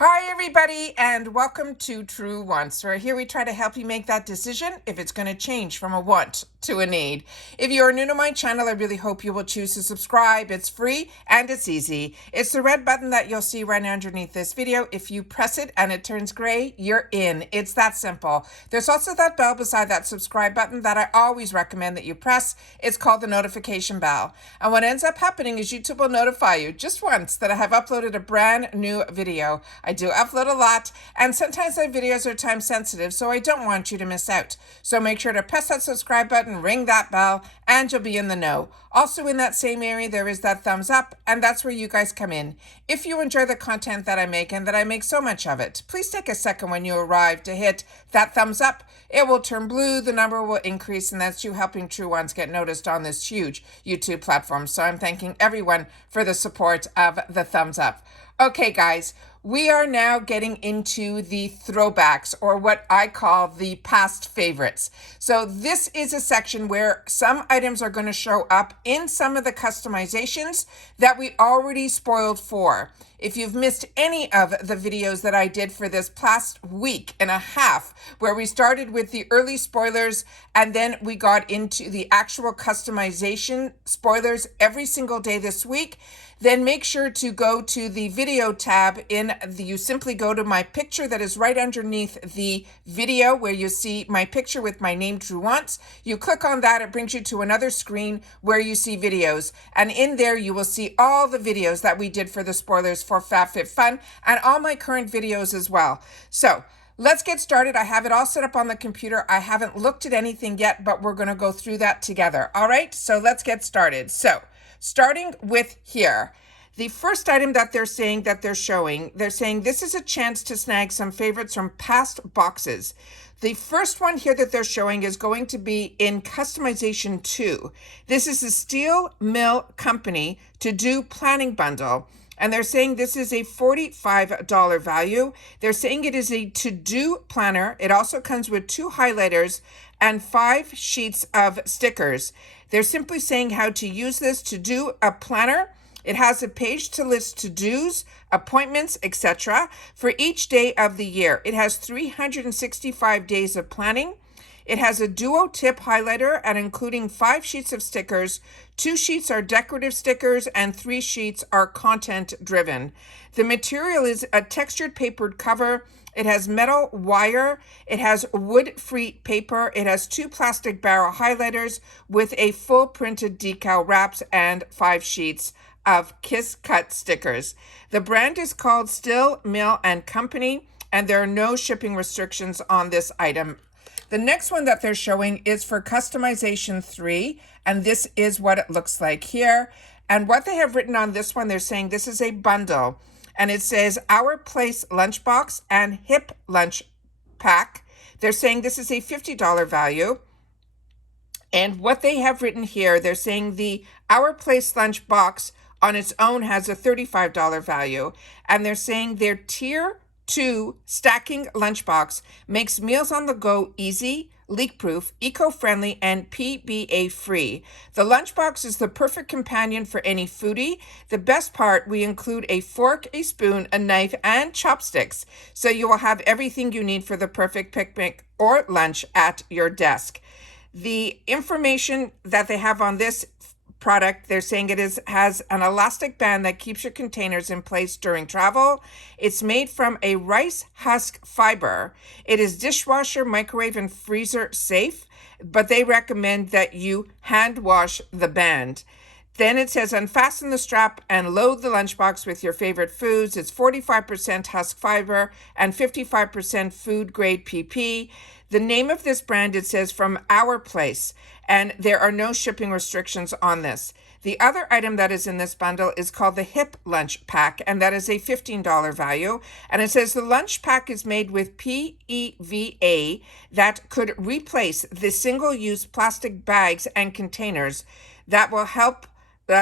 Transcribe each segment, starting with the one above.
Hi everybody and welcome to True Wants, where here we try to help you make that decision if it's going to change from a want to a need. If you are new to my channel, I really hope you will choose to subscribe. It's free and it's easy. It's the red button that you'll see right underneath this video. If you press it and it turns gray, you're in. It's that simple. There's also that bell beside that subscribe button that I always recommend that you press. It's called the notification bell. And what ends up happening is YouTube will notify you just once that I have uploaded a brand new video. I do upload a lot, and sometimes my videos are time sensitive, so I don't want you to miss out. So make sure to press that subscribe button, ring that bell, and you'll be in the know. Also in that same area, there is that thumbs up, and that's where you guys come in. If you enjoy the content that I make, and that I make so much of it, please take a second when you arrive to hit that thumbs up. It will turn blue, the number will increase, and that's you helping True Ones get noticed on this huge YouTube platform. So I'm thanking everyone for the support of the thumbs up. Okay, guys, we are now getting into the throwbacks, or what I call the past favorites. So this is a section where some items are going to show up in some of the customizations that we already spoiled for. If you've missed any of the videos that I did for this past week and a half, where we started with the early spoilers and then we got into the actual customization spoilers every single day this week, then make sure to go to the video tab you simply go to my picture that is right underneath the video where you see my picture with my name, True Wants. You click on that, it brings you to another screen where you see videos. And in there, you will see all the videos that we did for the spoilers for FABFITFUN and all my current videos as well. So let's get started. I have it all set up on the computer. I haven't looked at anything yet, but we're going to go through that together. All right, so let's get started. So starting with here, the first item that they're saying they're saying this is a chance to snag some favorites from past boxes. The first one here that they're showing is going to be in customization 2. This is a steel mill company to-do planning bundle. And they're saying this is a $45 value. They're saying it is a to-do planner. It also comes with 2 highlighters and 5 sheets of stickers. They're simply saying how to use this to do a planner. It has a page to list to-dos, appointments, etc. for each day of the year. It has 365 days of planning. It has a duo tip highlighter and including 5 sheets of stickers. 2 sheets are decorative stickers and 3 sheets are content driven. The material is a textured papered cover. It has metal wire. It has wood-free paper. It has 2 plastic barrel highlighters with a full printed decal wraps and 5 sheets of Kiss Cut stickers. The brand is called Steel Mill and Company, and there are no shipping restrictions on this item. The next one that they're showing is for customization 3, and this is what it looks like here. And what they have written on this one, they're saying this is a bundle, and it says Our Place Lunchbox and Hip Lunch Pack. They're saying this is a $50 value. And what they have written here, they're saying the Our Place Lunch Box on its own has a $35 value. And they're saying their Tier 2 stacking lunchbox makes meals on the go easy, leak-proof, eco-friendly, and PBA-free. The lunchbox is the perfect companion for any foodie. The best part, we include a fork, a spoon, a knife, and chopsticks. So you will have everything you need for the perfect picnic or lunch at your desk. The information that they have on this product, they're saying it has an elastic band that keeps your containers in place during travel. It's made from a rice husk fiber. It is dishwasher, microwave, and freezer safe, but they recommend that you hand wash the band. Then it says unfasten the strap and load the lunchbox with your favorite foods. It's 45% husk fiber and 55% food grade PP. The name of this brand, it says from Our Place, and there are no shipping restrictions on this. The other item that is in this bundle is called the Hip Lunch Pack, and that is a $15 value. And it says the lunch pack is made with PEVA that could replace the single-use plastic bags and containers that will help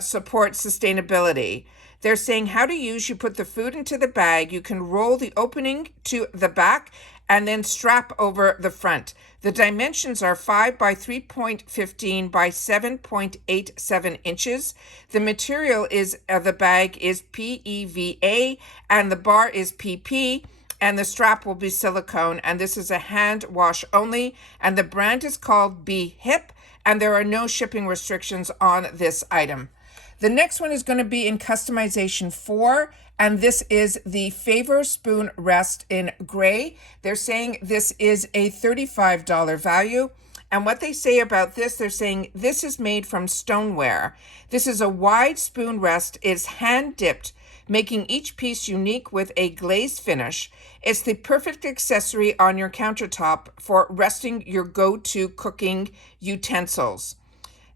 support sustainability. They're saying how to use, you put the food into the bag, you can roll the opening to the back and then strap over the front. The dimensions are 5 by 3.15 by 7.87 inches. The material is, the bag is PEVA, and the bar is PP, and the strap will be silicone, and this is a hand wash only, and the brand is called Be Hip, and there are no shipping restrictions on this item. The next one is going to be in customization 4, and this is the Favor Spoon Rest in gray. They're saying this is a $35 value. And what they say about this, they're saying this is made from stoneware. This is a wide spoon rest. It's hand dipped, making each piece unique with a glazed finish. It's the perfect accessory on your countertop for resting your go-to cooking utensils.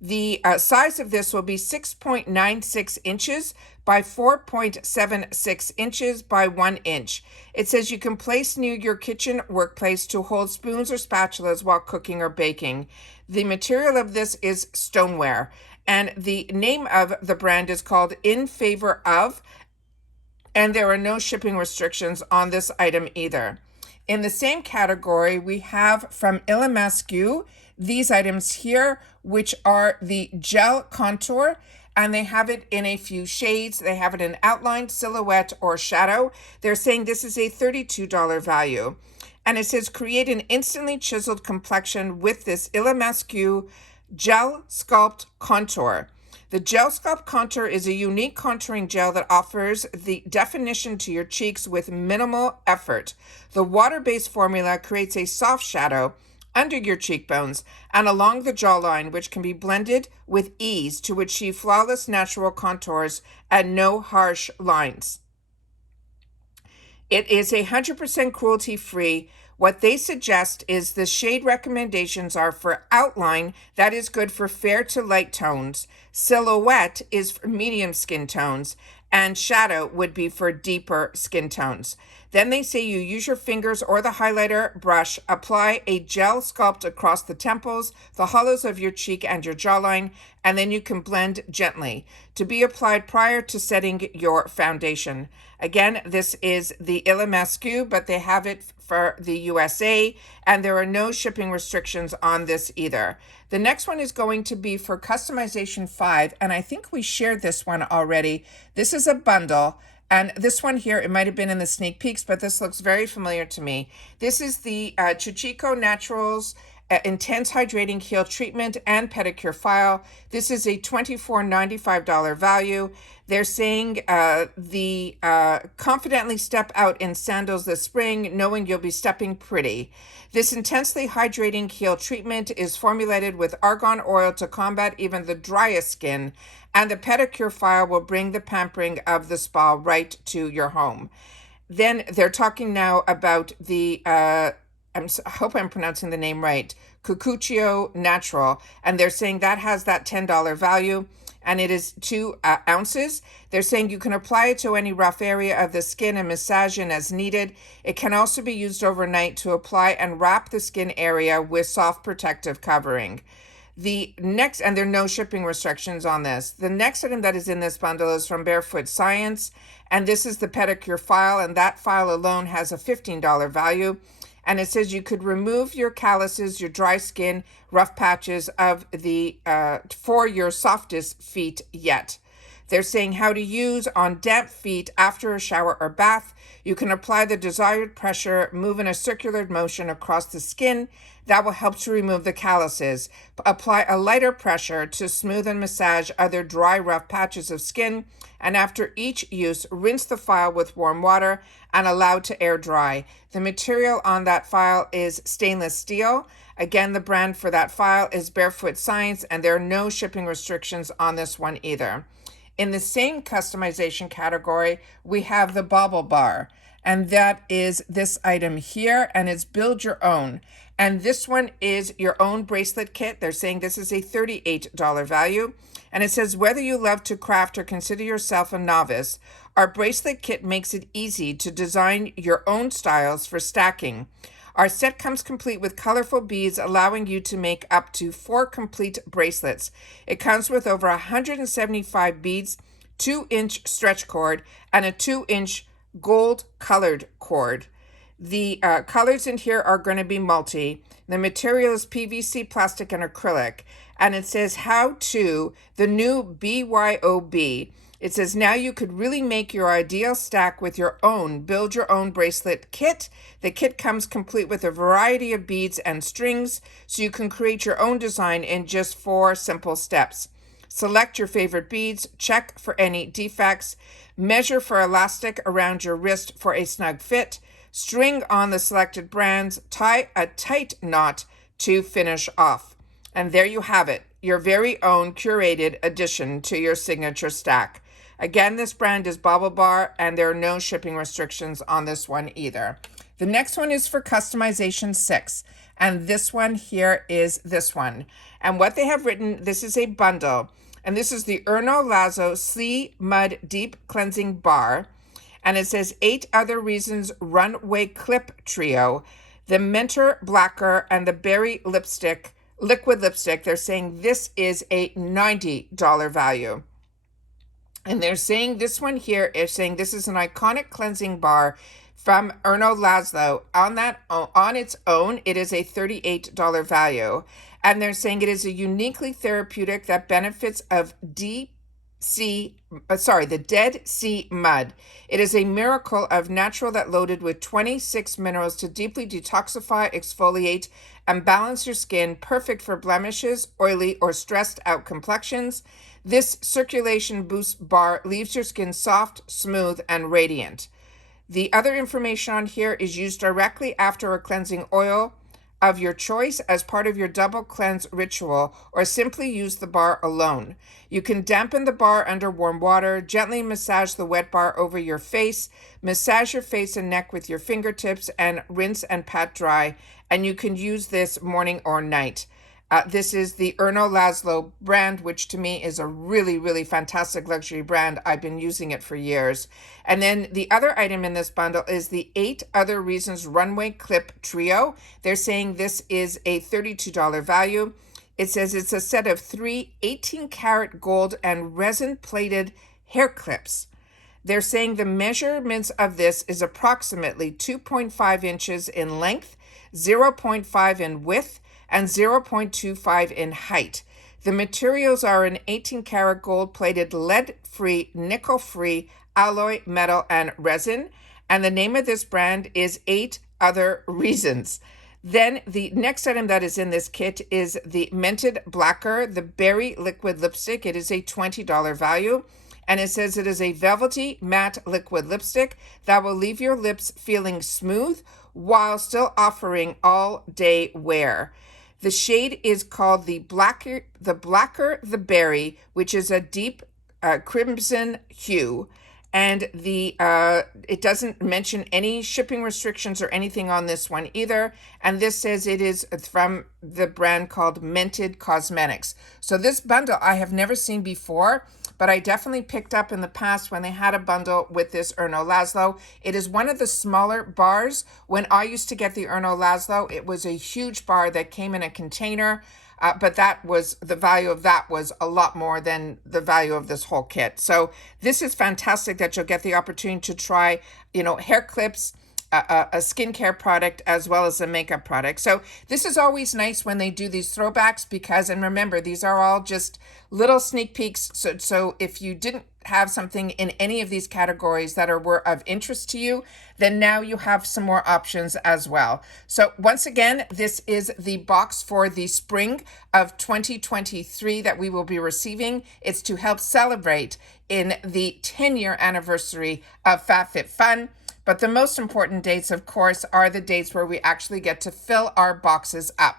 The size of this will be 6.96 inches by 4.76 inches by 1 inch. It says you can place near your kitchen workplace to hold spoons or spatulas while cooking or baking. The material of this is stoneware, and the name of the brand is called In Favor Of, and there are no shipping restrictions on this item either. In the same category, we have from Illamasqu these items here, which are the gel contour, and they have it in a few shades. They have it in outline, silhouette, or shadow. They're saying this is a $32 value. And it says create an instantly chiseled complexion with this Illamasqu Gel Sculpt Contour. The Gel Sculpt Contour is a unique contouring gel that offers the definition to your cheeks with minimal effort. The water-based formula creates a soft shadow under your cheekbones and along the jawline, which can be blended with ease to achieve flawless natural contours and no harsh lines. It is 100% cruelty-free. What they suggest is the shade recommendations are for outline, that is good for fair to light tones. Silhouette is for medium skin tones, and shadow would be for deeper skin tones. Then they say you use your fingers or the highlighter brush, apply a gel sculpt across the temples, the hollows of your cheek, and your jawline, and then you can blend gently to be applied prior to setting your foundation. Again, this is the Illamasqu, but they have it for the USA, and there are no shipping restrictions on this either. The next one is going to be for customization 5, and I think we shared this one already. This is a bundle. And this one here, it might have been in the sneak peeks, but this looks very familiar to me. This is the Chuchico Naturals Intense Hydrating Heel Treatment and Pedicure File. This is a $24.95 value. They're saying confidently step out in sandals this spring, knowing you'll be stepping pretty. This intensely hydrating heel treatment is formulated with argan oil to combat even the driest skin, and the pedicure file will bring the pampering of the spa right to your home. Then they're talking now about the, I hope I'm pronouncing the name right, Cucuccio Natural, and they're saying that has that $10 value, and it is 2 ounces. They're saying you can apply it to any rough area of the skin and massage in as needed. It can also be used overnight to apply and wrap the skin area with soft protective covering. The next, and there are no shipping restrictions on this. The next item that is in this bundle is from Barefoot Science, and this is the pedicure file, and that file alone has a $15 value. And it says you could remove your calluses, your dry skin, rough patches of the for your softest feet yet. They're saying how to use on damp feet after a shower or bath. You can apply the desired pressure, move in a circular motion across the skin. That will help to remove the calluses. Apply a lighter pressure to smooth and massage other dry, rough patches of skin. And after each use, rinse the file with warm water and allow to air dry. The material on that file is stainless steel. Again, the brand for that file is Barefoot Science, and there are no shipping restrictions on this one either. In the same customization category, we have the Bobble Bar, and that is this item here, and it's Build Your Own. And this one is your own bracelet kit. They're saying this is a $38 value. And it says, whether you love to craft or consider yourself a novice, our bracelet kit makes it easy to design your own styles for stacking. Our set comes complete with colorful beads, allowing you to make up to 4 complete bracelets. It comes with over 175 beads, 2-inch stretch cord, and a 2-inch gold colored cord. The colors in here are going to be multi. The material is PVC, plastic, and acrylic. And it says how to, the new BYOB. It says now you could really make your ideal stack with your own, build your own bracelet kit. The kit comes complete with a variety of beads and strings, so you can create your own design in just 4 simple steps. Select your favorite beads, check for any defects, measure for elastic around your wrist for a snug fit, string on the selected brands, tie a tight knot to finish off. And there you have it, your very own curated addition to your signature stack. Again, this brand is Bauble Bar, and there are no shipping restrictions on this one either. The next one is for customization 6, and this one here is this one. And what they have written, this is a bundle, and this is the Erno Lazo Sea Mud Deep Cleansing Bar, and it says 8 other reasons runway clip trio, the Mentor Blacker, and the Berry lipstick, liquid lipstick. They're saying this is a $90 value. And they're saying this one here is saying this is an iconic cleansing bar from Erno Laszlo. On its own, it is a $38 value. And they're saying it is a uniquely therapeutic that benefits of the Dead Sea mud. It is a miracle of natural that loaded with 26 minerals to deeply detoxify, exfoliate, and balance your skin, perfect for blemishes, oily, or stressed out complexions. This circulation boost bar leaves your skin soft, smooth, and radiant. The other information on here is used directly after a cleansing oil of your choice as part of your double cleanse ritual, or simply use the bar alone. You can dampen the bar under warm water, gently massage the wet bar over your face, massage your face and neck with your fingertips, and rinse and pat dry. And you can use this morning or night. This is the Erno Laszlo brand, which to me is a really, really fantastic luxury brand. I've been using it for years. And then the other item in this bundle is the 8 Other Reasons Runway Clip Trio. They're saying this is a $32 value. It says it's a set of 3 18-karat gold and resin-plated hair clips. They're saying the measurements of this is approximately 2.5 inches in length, 0.5 in width, and 0.25 in height. The materials are an 18-karat gold-plated, lead-free, nickel-free alloy, metal, and resin. And the name of this brand is 8 Other Reasons. Then the next item that is in this kit is the Mented Blacker, the Berry Liquid Lipstick. It is a $20 value. And it says it is a velvety matte liquid lipstick that will leave your lips feeling smooth while still offering all-day wear. The shade is called the Blacker the Berry, which is a deep crimson hue. And it doesn't mention any shipping restrictions or anything on this one either. And this says it is from the brand called Mented Cosmetics. So this bundle I have never seen before, but I definitely picked up in the past when they had a bundle with this Erno Laszlo. It is one of the smaller bars. When I used to get the Erno Laszlo, it was a huge bar that came in a container, but the value of that was a lot more than the value of this whole kit. So this is fantastic that you'll get the opportunity to try, hair clips, a skincare product, as well as a makeup product. So this is always nice when they do these throwbacks because, and remember, these are all just little sneak peeks. So if you didn't have something in any of these categories that were of interest to you, then now you have some more options as well. So once again, this is the box for the spring of 2023 that we will be receiving. It's to help celebrate in the 10-year anniversary of FABFITFUN. But the most important dates, of course, are the dates where we actually get to fill our boxes up.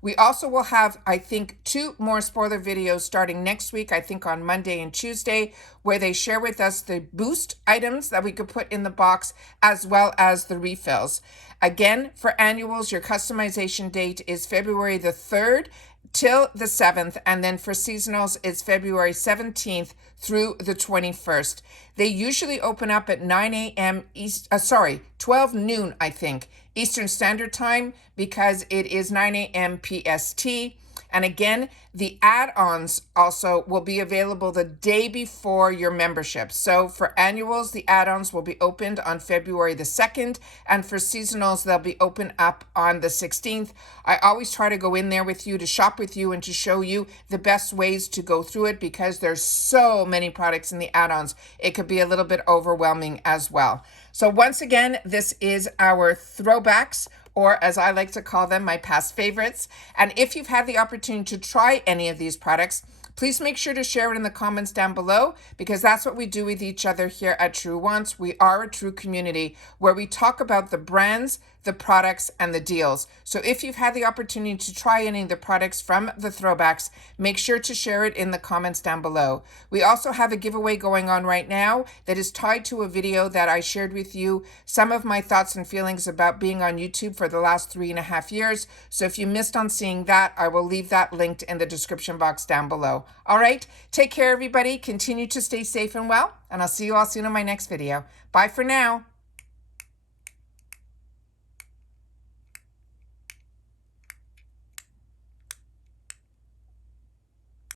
We also will have, I think, 2 more spoiler videos starting next week, I think on Monday and Tuesday, where they share with us the boost items that we could put in the box, as well as the refills. Again, for annuals, your customization date is February the 3rd till the 7th, and then for seasonals, it's February 17th through the 21st. They usually open up at 9 a.m. 12 noon, I think, Eastern Standard Time, because it is 9 a.m. PST. And again, the add-ons also will be available the day before your membership. So for annuals, the add-ons will be opened on February the 2nd, and for seasonals, they'll be open up on the 16th. I always try to go in there with you to shop with you and to show you the best ways to go through it, because there's so many products in the add-ons. It could be a little bit overwhelming as well. So once again, this is our throwbacks, or as I like to call them, my past favorites. And if you've had the opportunity to try any of these products, please make sure to share it in the comments down below, because that's what we do with each other here at True Wants. We are a true community where we talk about the brands, the products, and the deals. So if you've had the opportunity to try any of the products from the throwbacks, make sure to share it in the comments down below. We also have a giveaway going on right now that is tied to a video that I shared with you, some of my thoughts and feelings about being on YouTube for the last 3.5 years. So if you missed on seeing that, I will leave that linked in the description box down below. All right, take care everybody, continue to stay safe and well, and I'll see you all soon in my next video. Bye for now.